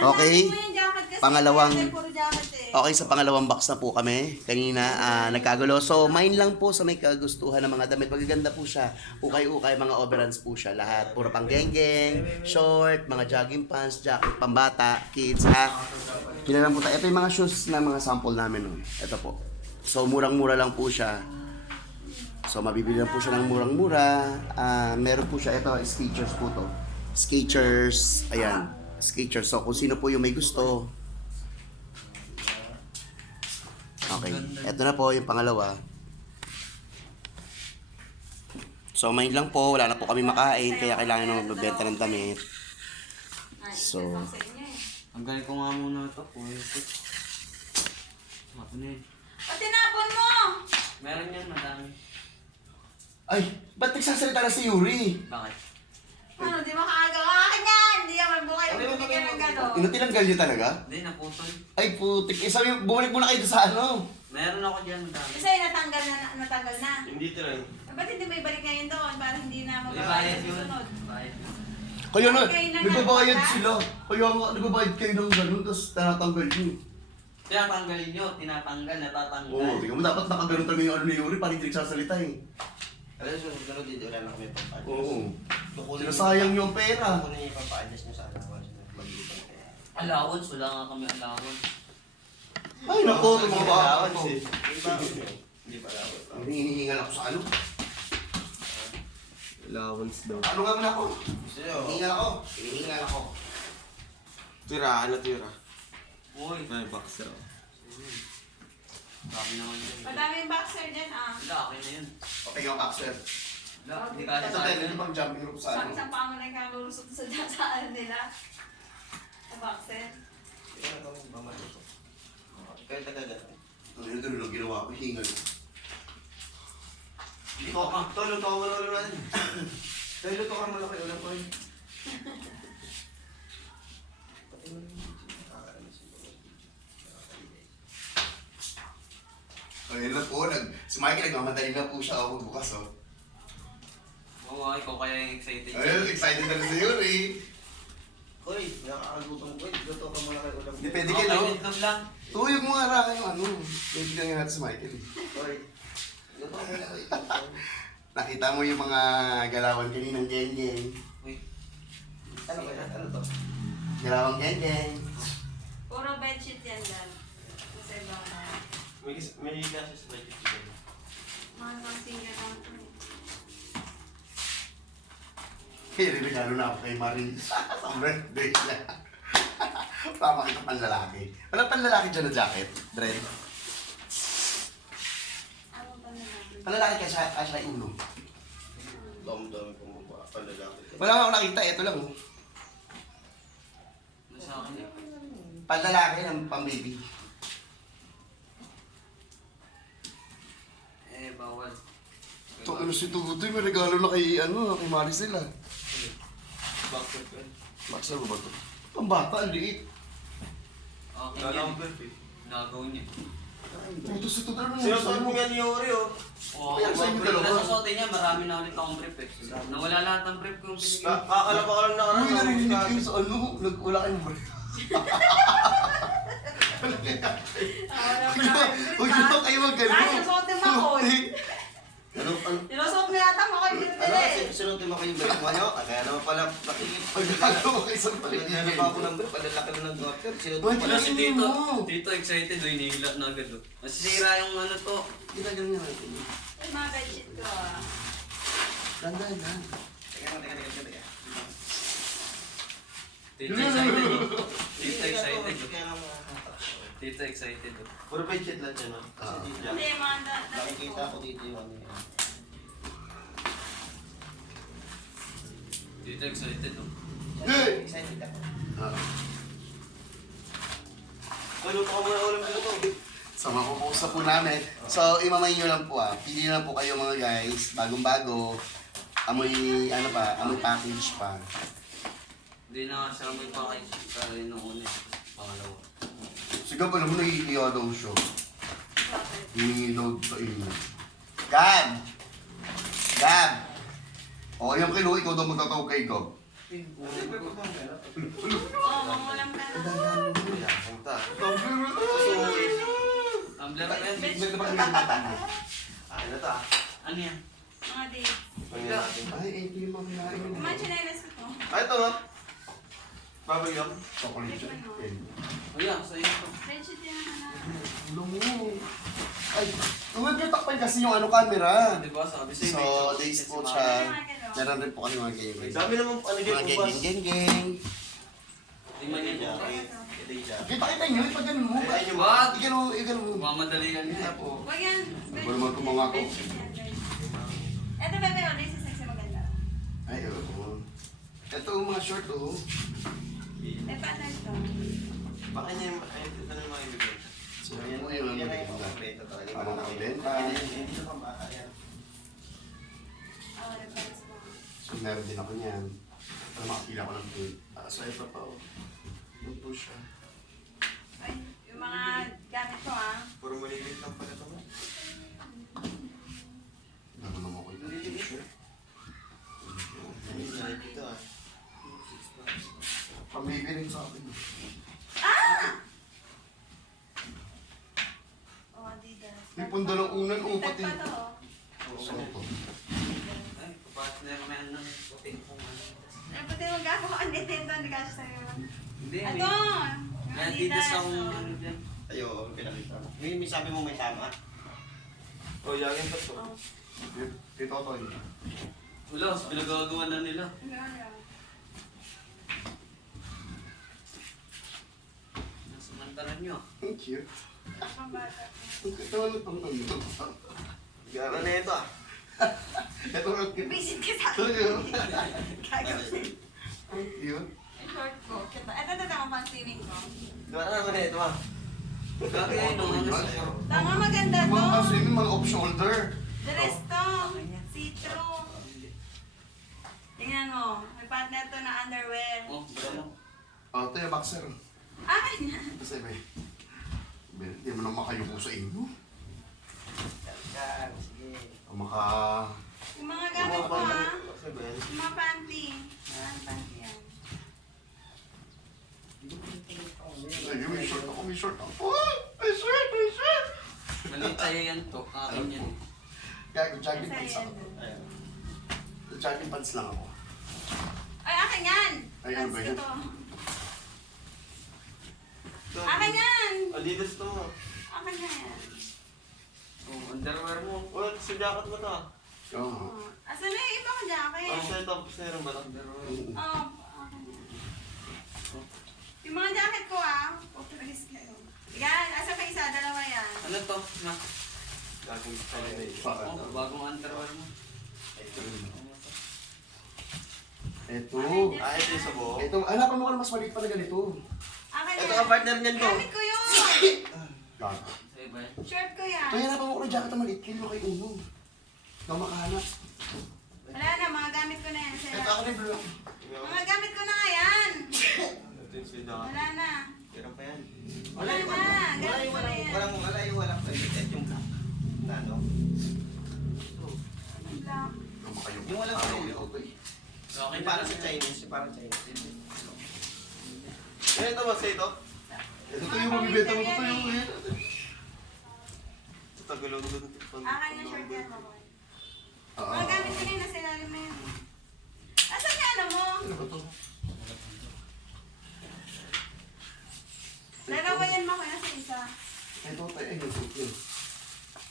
Okay. Pangalawang, eh. okay, sa pangalawang box na po kami. Kanina, nagkagulo. So, mine lang po sa may kagustuhan ng mga damit. Magaganda po siya. Ukay-ukay, mga overalls po siya. Lahat. Puro pang geng-geng, short, mga jogging pants, jacket, pambata, kids, ha. Kinalang po tayo. Ito yung mga shoes na mga sample namin. No? Ito po. So, murang-mura lang po siya. So, mabibili lang po siya ng murang-mura. Meron po siya. Ito, Skechers po to. Skechers. Ayan. Skechers. So, kung sino po yung may gusto. Okay. Ito na po yung pangalawa. So, main lang po. Wala na po kami makain. Kaya kailangan nang magbenta ng damit. So, Ang galing ko nga muna ito. Puwede. Ano yun? O, tinapon mo! Meron yan, madami. ay, ba't nagsasalita na si Yuri? Bakit? Ano, di ba kaagawa ka niyan? Hindi naman bukay yung bibigyan ng gano'n. Tinanggal niyo talaga? Hindi, naputol. Ay, putik. Eh, sabi, bumalik muna kayo sa ano. Meron ako dyan, madami. Kasi natanggal na. Hindi tira yun. Ba't hindi may balik ngayon doon para hindi na May magbabayad bayad sa yun. susunod? Bayad yun. Kaya na, Okay na nga, nagbabayad wala? sila. Kaya nga, nagbabayad kayo ng ganun, tapos tinatanggal niyo. Tinatanggalin nyo, tinatanggal, natatanggal. Oo, tingnan mo, dapat nakaganon talaga yung ano ni Yuri, parang hindi nagsasalita eh. Alam mo, sunod dito, wala na kami pampa-adjust. Oo. Sinasayang yung pera. Kukunin niyo yung pampa-adjust niyo sa allowance na mag-ibang kaya. Allowance, wala nga kami allowance. Ay, naku, itong mga baka ko. Hindi ba? Hindi pa allowance. Hinihingal ako sa ano. Allowance daw. Ano nga muna ako? Gusto niyo? Hinihingal ako. Hinihingal ako. Tira, ano tira? Uy, May boxer. dami naman yun. Madaming boxer dyan ah. Wala, okay na yun. Okay, yung boxer. Wala, hindi ka Ito sa din, akin. hindi pang jumping rope sa ano. Isang pa mo na ikalulusot sa saan nila. Sa boxer. Hindi na kami mamalusok. Kaya tagal-tagal. Ito yun lang ginawa ko, hingal. Hindi ko ka. Tolo, to ako ulan. Tolo, to ka malaki ulan ko eh. Ayun na po, si Mikey nagmamadali na po siya ako bukas oh. Oo, ikaw kaya yung excited. Ayun, excited na si Yuri. Hoy, nakakagutom ko eh. Luto ka muna kay ulam. Depende Okay, kayo. itlog lang. Tuyog mo nga raka yung ano. Bibigyan nga natin si Michael. Hoy, luto ka muna kay Nakita mo yung mga galawan kaninang geng-geng. Uy, Ano kaya? Ano to? Galawang geng-geng. Puro bedsheet yan dyan. Sa ibang na. May gases ba dito? Mga pang-singer lang ito eh. Kaya regalo na ako kay Marie sa birthday niya. Papakita panlalaki. Wala panlalaki dyan na jacket, Dred. Ano pa na natin? Panlalaki kasi ay ulo. Dami-dami kong baba. Palalaki. Wala nga ako nakita, ito lang. Oh. nasa akin eh. Panlalaki ng pang-baby. Bawal. Ito ano si Tutoy, may regalo na kay, kay Maricel ah. Bakit yun? Maxer ba ito? Pambata, ang liit. Okay yan. Nagaw niya. Puto si Tutoy ano Sinusuot mo nga ni Yuri oh. Oo, Kaya sa inyo dalawa. nasusuotin niya, marami na ulit akong brief eh. Nawala lahat ng brief kong pinigil. Kakala pa ka lang nakaraan. Uy, narinig kayo sa ano, wala kayong break. Huwag nyo kayo mag-gano. Ay, susuotin mo ako eh. Ano? Sinusot mo yata mo kayo Ano pinipili. kasi sinutin mo kayo break mo nyo? Kaya naman pala nakikita. Pagkakalo kayo sa Pagkakalo pa ako ng break. Palalaki na ng doctor. Sinutin Uy, mo Wala pala. si Tingnan Tito. mo. Tito excited oh, inihila na agad oh. Nasisira yung ano to. Ginagal niya natin. Ay, mga bedsheet ko ah. Dandan na. Teka. Tito excited oh. Tito excited oh. Kaya naman. Tito excited oh. Puro budget lang dyan oh. Kasi dito. Hindi, mga damit Nakikita ko. ko dito yung ano yan. Tito excited oh. Hey! Excited ako. Ano pa muna ulam dito to? Sa makukusa po namin. So, imamay nyo lang po ah. Pili lang po kayo mga guys. Bagong-bago. Amoy, amoy package pa. Hindi na kasama yung package kaya nung una eh. Pangalawa. Sige pa naman naiiya daw siya. Hihingi daw sa inyo. Gab! Gab! O, yung kilo, ikaw daw magtatawag kay Gab. Oo, mangulam ka na. Ano to ah? Ano yan? Mga dates. Pagyan natin. Ay, ito yung mga kinain Yung mga chinelas ko. Ah, ito ah. Baboy yun. Chocolate siya. Ayan, sa'yo ito. Friendship yan na. Ulo mo. Ay, huwag niyo takpan kasi yung ano camera. Diba, sabi sa'yo. So, days po siya. Meron rin po kami mga gaming. Dami naman ano dito Mga bubas. geng. Tingnan niyo po. Kita nyo, ipag ganun mo. Ay, yung What? Igan mo. Mamadali yan niya. Apo. Huwag yan. Ano naman itong mga ko? Friendship yan, friendship. Ito bebe, oh, this is sexy maganda. Ay, oo. Ito yung mga short, oh. Eh, paano ito? Baka niya yung, ay, ito na yung mga ibigay. So, yan po yung Yan ano. ay mga kompleto talaga. Parang nakabenta. Hindi siya pambata yan. Oh, reference mo. So, meron din ako niyan. Para makapila ko ng food. So, ito pa, oh. Ito po siya. Ay, yung mga gamit ko ah. Puro malilit lang pala ito. Ano naman ko yung t-shirt. Ito ah. Pambibi rin sa akin. Oh, Adidas. May punda ng unan, oh, pati. Tag pa to, oh. So, ito. Ay, kapartner mo yan ng puting kung ano. Eh, pati mag-ako ko ang Nintendo, hindi kasi sa'yo. Hindi, Ito! may... Yung May Adidas akong oh. ano dyan. Ayo, pinakita. May sabi mo may tama. Oh, yagin pa to. Oh, Ito to, yun. Wala, pinagagawa na nila. ano, ano. Nasamantaran nyo. Ang cute. Pambata. Ito ano itong ano. Gara na ito ah. Ito ang cute. Visit ka sa Ito yun. gagawin. Ang cute. Yung short ko. Ito, tama pang swimming ko. Gara naman ito ah. Gagawin no, ano sa... Tama, maganda Yung mga to. swimming, mga off-shoulder. Dress to. See-through. Tingnan mo. May partner to na underwear. Oh, bala mo. Oh, ito yung boxer. Akin yan. Kasi ba, hindi mo na makayuko sa inyo. Sige. O maka... Yung mga gamit ko ah. Yung mga panty. Maraming panty yan. Ay, may short ako, may short ako. Oh, may short, may short! Maliit tayo yan to. Akin yan. Gago, jogging Kasi pants yan. ako. Jogging pants lang ako. Ay, akin yan! Ay, ano ba Pants yun? ko to. Akin yan! Adidas to mo. Akin yan. Oh, underwear mo. Oh, sa jacket mo to ah. Oo. Oh. Asa na yung iba ko jacket? Oh, sa ito, meron ba ito? Underwear. Oh, akin yan. Yung mga jacket ko ah. Pupulis kayo. Yan, asa pa isa, dalawa yan. Ano to? Ma? Gagawin sa kanila eh. Oh, bagong underwear mo. Ito. Ah, ito yung sabo. Ito, hanapan mo ka na mas maliit pa na ganito. Akin Ito yan. ang partner niyan to. Gamit ko yun! Gago. Sa'yo ba yan? Shirt ko yan. Kaya hanapan mo ko ng jacket na maliit, kaya mo kay Uno. Ikaw makahanap. Wala na, mga gamit ko na yan. Ito Sila. ako din, bro. Mga gamit ko na nga yan. Ito yung sa jacket. Wala na. Meron pa yan. Wala na. Gamit ko na yan. Walang palitit yung black. Na ano? Ang black. Ikaw makayuko. Yung walang Ayaw, ulo. okay. Yung parang sa Chinese, yung parang Chinese. Ganito ba sa ito? Ito to yung mabibenta mo, ito yung Sa Tagalog doon. Akin yung shirt yan, Makoy. Oo. Mga gamit ko na yun, nasa ilalim na yun. Asan yung ano mo? Ano ba to? Dalawa yan, Makoy, nasa isa. Ito tayo, ay, ito yun.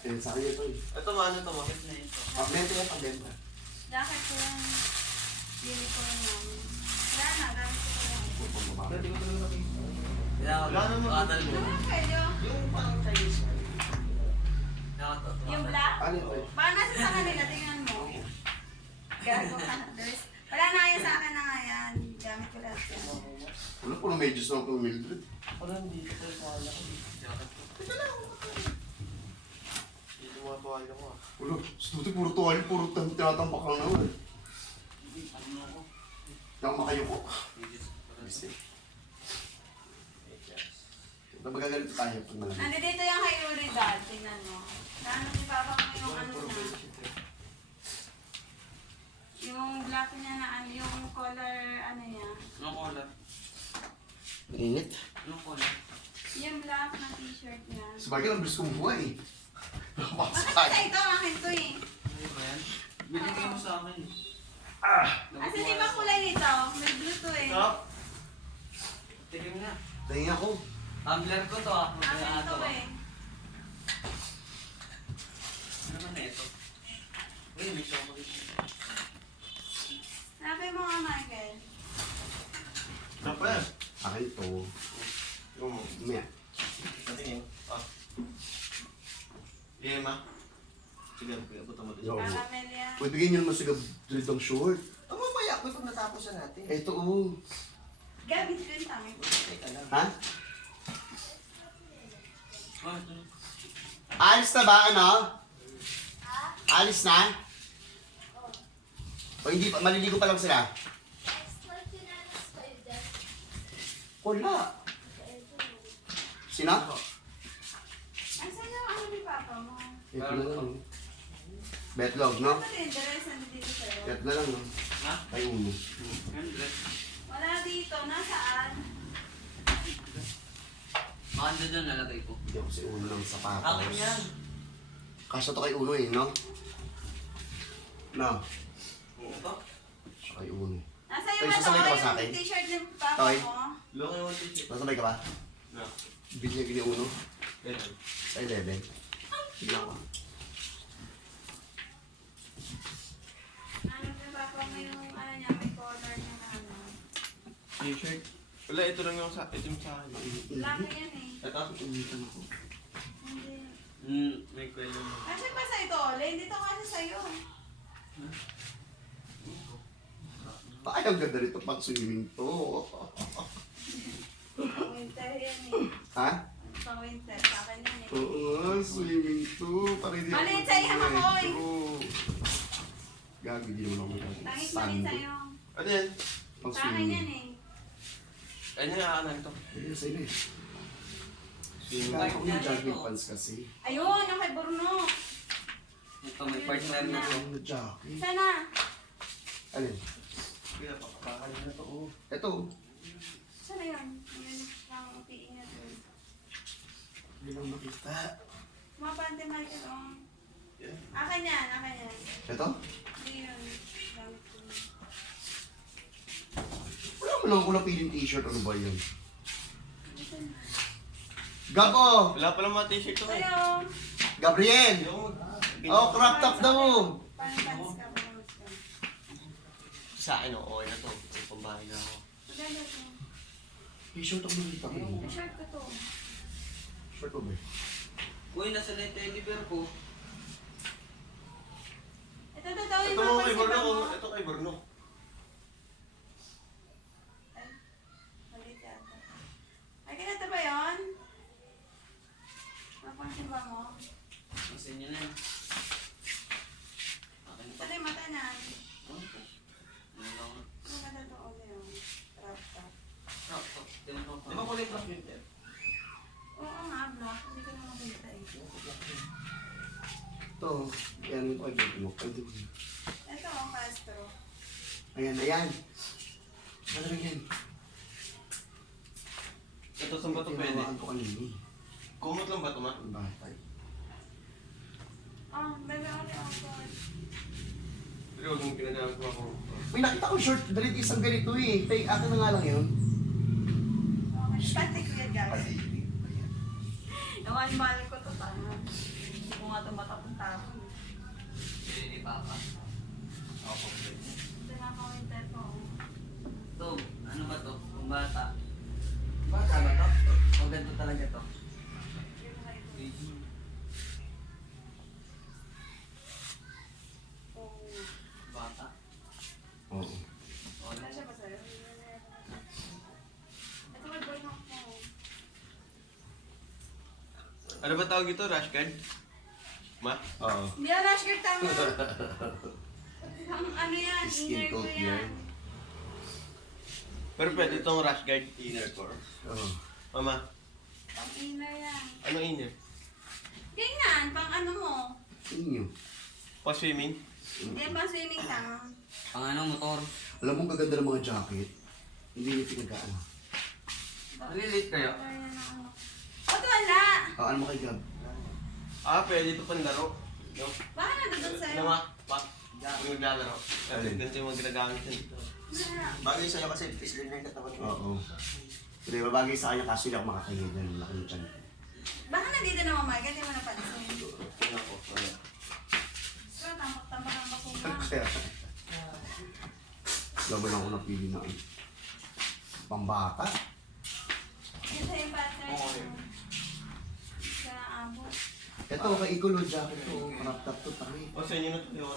Eh, sa akin ito eh. Ito mo, ano to mo? Na ito. Pagbenta yan, pagbenta. Jacket ko yan. Uniform namin. Wala na, gamit ko ko yan. Ito pang babae. Pwede ko talaga makita. Kaya Wala naman. kadal mo. Ano kayo? Yung parang Chinese. Yung black? Ano ito eh? Baka nasa sa kanila, tingnan mo. Gago ka na. Wala na yan sa akin na nga yan. Gamit ko lahat yan. Wala po na medyas na ako ng Mildred. Wala, hindi ko wala ko. Hindi mo matuwala ko ah. Wala, sa tuti puro tuwali, puro tinatambak lang naman eh. Ano ako? Hindi ako makayuko. Magagalit tayo pag malamig. Nandito yung kay Yuri dad. Tingnan mo. Naano si Papa ko yung ano na. Yung black niya na ano, yung color ano niya. Anong color? Init. Anong color? Yung black na t-shirt niya. Sabagay, ang bilis kumuha eh. Makita ito, akin to eh. Ano ba yan? Binigay mo sa akin. Asa di ba kulay nito? May blue to eh. Stop! Tigim na. Tingin ako. Tumbler ko to ah. Akin to eh. Ano naman na ito? Uy, may chocolate. Sabi mo nga, Michael. Dapat yan. Akin to. Yung mo. Maya. Patingin. Ah. Game ah. Sige, puto mo Yo. dito. Caramel yan. Pwede bigyan nyo naman sa gabrid ng short. Ang mamaya ko ito natapos na natin. Ito oh. Gamit ko yung tangin. Teka lang. Ha? Oh, ito. Alis na ba ano? Alis na? O hindi pa, maliligo pa lang sila? Wala. Sino? Asan yung ano ni Papa mo? Ito na lang. Betlog, no? Ano rin, dress nandito sa'yo? Ito na lang, no? Ha? Ay, uno. Hundred. Wala dito, nasaan? Makanda dyan nalagay ko. Hindi ako si uno ng sapatos. Akin yan. Kasya to kay uno eh, no? No? Ito? Siya kay uno. Nasa Ay, yung sasabay ka ba ano, sa akin? yung t-shirt ni Papa Okay. mo? Loko yung t-shirt. Nasabay ka ba? No. Binyag ni uno. Ganun. Sa 11. Tignan ko. Ano ni Papa mo yung ano niya, may color niya na ano. T-shirt? Wala, ito lang yung sa akin. Laki yan eh. Ito? Initan ako. Hindi. May kwelo mo. Kasi pa sa ito, Len, dito kasi sa'yo. Ay, ang ganda nito pang swimming to. Pang winter yan eh. Ha? Pang winter, sa akin yan eh. Oo, swimming to. Para hindi Maliit sa'yo, Makoy. Gagi, di naman ako may Tangit maliit sa'yo. Ano yan? Pang Sa akin yan swimming. eh. Ano yung aanan ito? Ayun, sa'yo na eh. Swimming Gagi ako bike yung yan jogging ito. pants kasi. Ayun, yung kay Bruno. Ito, may partner na to. Ang jockey. Sana. Alin? Kaya pakakali na to. Oh. Ito. Sana yun. Yun lang piingat yun. Hindi lang makita. Mga pante Michael, oh. Yeah. Akin yan, akin yan. Ito? Hindi yun. Gamit ko. Wala mo lang kulang piling t-shirt. Ano ba yun? Gabo! Wala pa lang mga t-shirt to eh. Sa'yo. Gabriel! Yung... Oh, crop top daw! Pants ka, pants ka. Sa akin, okay na to. May pambahay na ako. Maganda to. T-shirt ako nakita ko. Shirt ko to. Shirt ko ba? Uy, nasa na yung teddy bear ko. Ito daw Ito yung mo mga kay Borno. mo. Ito kay Borno. Ay, maliit yata. Ay, ganito ba yun? Napansin ba mo? Isa niya na yan. Akin Ito pa. na yung mata na. Ano po? Ano lang? Maganda to, ano yun? Crop top. Crop top. Tingnan ko Di ba kulay black yun? Ted? Oo nga, black. Hindi ko na makita eh. Ito. Yan ito kay Betty mo. Pwede mo. Ito, ang Castro. Ayan, ayan. Ano rin yan? Ito saan ba ito pwede? Tinawakan ko kanina eh. Kumot lang ba ito ma? Ang batay. Oh, bebe only offer. Pero huwag mong pinagamit mo ako. May nakita ko short. Dalit isang ganito eh. Tay, akin na nga lang yun. Okay, pati ko yan, guys. Yung animal ko to, tama. Hindi ko nga ito matapong tao. Hindi ni Papa. Ako po. Ito na ako winter ko. Ito, ano ba to? Kung bata. Bata ba to? O ganito talaga to? Bata. Oo. Wala siya pa sa'yo. Ito may burnock mo. Ano ba tawag ito? Rash guard? Ma? Oo. Hindi na rush guard tama. Ang ano yan, Skin inner ko coat yan. yan. Pero pwede itong rash guard inner core. Oo. Mama, Pang inner yan. ano inner? Ganyan, pang ano mo. Inyo. Pa swimming? Hindi, pang swimming lang. Ang ano, motor. Alam mo, ang gaganda ng mga jacket. Hindi nyo pinagkaan. Relate kayo? Wala yan ang ano. Ba't wala? Ano mo kay Gab? Pwede ito pang laro. No? Baka nandun sa'yo. Yung naglalaro. Alin? Ganito yung mga ginagamit yun. Bagay sa'yo kasi fish na yung katawan mo. Oo. Pero mabagay sa kanya kaso hindi ako makakahiya dyan. Laki ng tiyan. Baka nandito naman, Mike. Hindi mo napansin. Yun ako. Pero tambak-tambak ang basura. Kaya, laban ako napili na ano. Pambata. Ito yung pattern. Sa abot. Ito, kay Igulo jacket to. Crop top to, tangi. O sa inyo na ito. Yung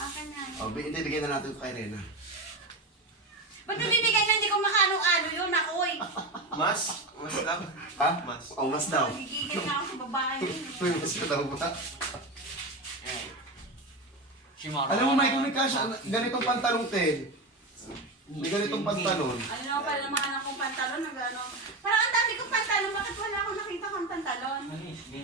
Akin na. Oh, hindi, bigyan na natin ito kay Rena. Ba't nabibigay na hindi ko makano-ano yun? Ako eh. mas? Mas lang? Ha? Mas. Oh, mas daw. Nagigigil na ako sa babae yun. Uy, mas ka daw ba? Shimano. Alam mo, Mike, may kasha, ganitong pantalong, Ted. May ganitong pantalon. Ano naman pala mga anak kong pantalon na gano'n. Parang ang dami kong pantalon. Bakit wala akong nakita kong pantalon?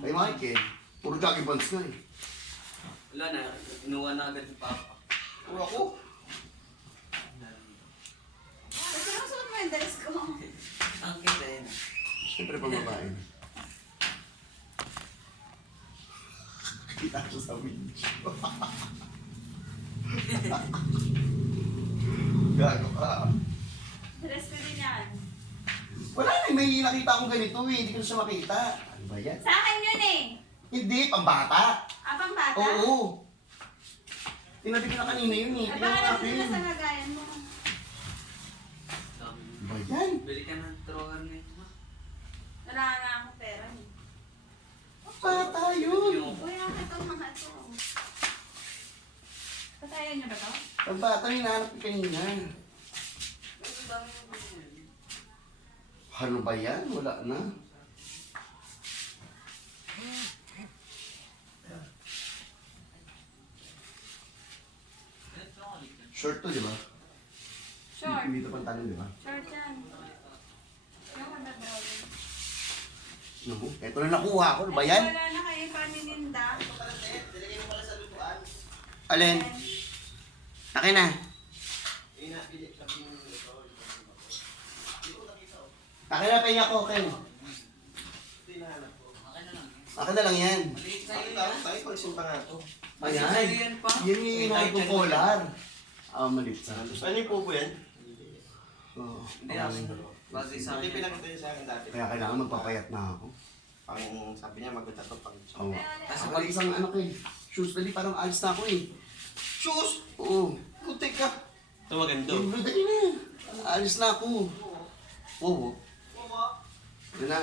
Ay, Mike, eh. Puro jockey pants na eh. Wala na, inuwan na agad yung papa. O ako? Kasi ang suot mo yung dress ko. Ang kita yun. Siyempre pang babae. Kita siya sa winch. Gago ka. Dress ko din yan. Wala na, may nakita akong ganito eh. Hindi ko na siya makita. Ano ba yan? Sa akin yun eh. Hindi, pambata. Abang bata. Oo. Tinabi ko na kanina yun eh. Ay, Tingnan baka mo natin na sa natin. lagayan mo. Ano ba yan? Bili ka ng thrower nito. Wala na akong pera. eh. Bata yun. Uy, akit ang mga ito. Patayan niyo ba to? Pambata yung hinahanap ko kanina. Ano ba yan? Wala na. Short to, di ba? Short. Hindi ito pantalon, di ba? Short yan. Yung wala brother. Ano mo? Ito na nakuha ko. Ano ba yan? Wala na kayo panininda. Alin? Akin na. Akin na, penga ko, Ken. Akin na lang yan. Maliit sa'yo yan. Tayo pag-isin pa nga ito. Maliit sa'yo yan pa. Yan yung hinahanap kong collar. Ah, malit sa. Ano yung pupo yan? Oo. Hindi ako. Bagay sa Hindi akin. pinakita niya sa akin dati. Kaya kailangan magpapayat na ako. Pang sabi niya maganda to pag Oo. Kasi Kasi pag isang ano ko eh. Shoes dali, parang alis na ako eh. shoes! Oo. Putik ka! Ito maganda. Yung dali na. Alis na ako. Oo. Yan na.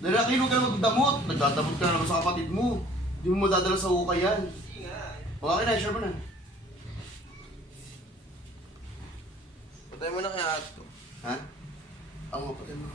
Dala, kino ka magdamot. Nagdadamot ka na naman sa kapatid mo. Hindi mo madadala sa hukay yan. O akin na, share mo na. Patay mo na kaya ito. Ha? Ang mga patay mo.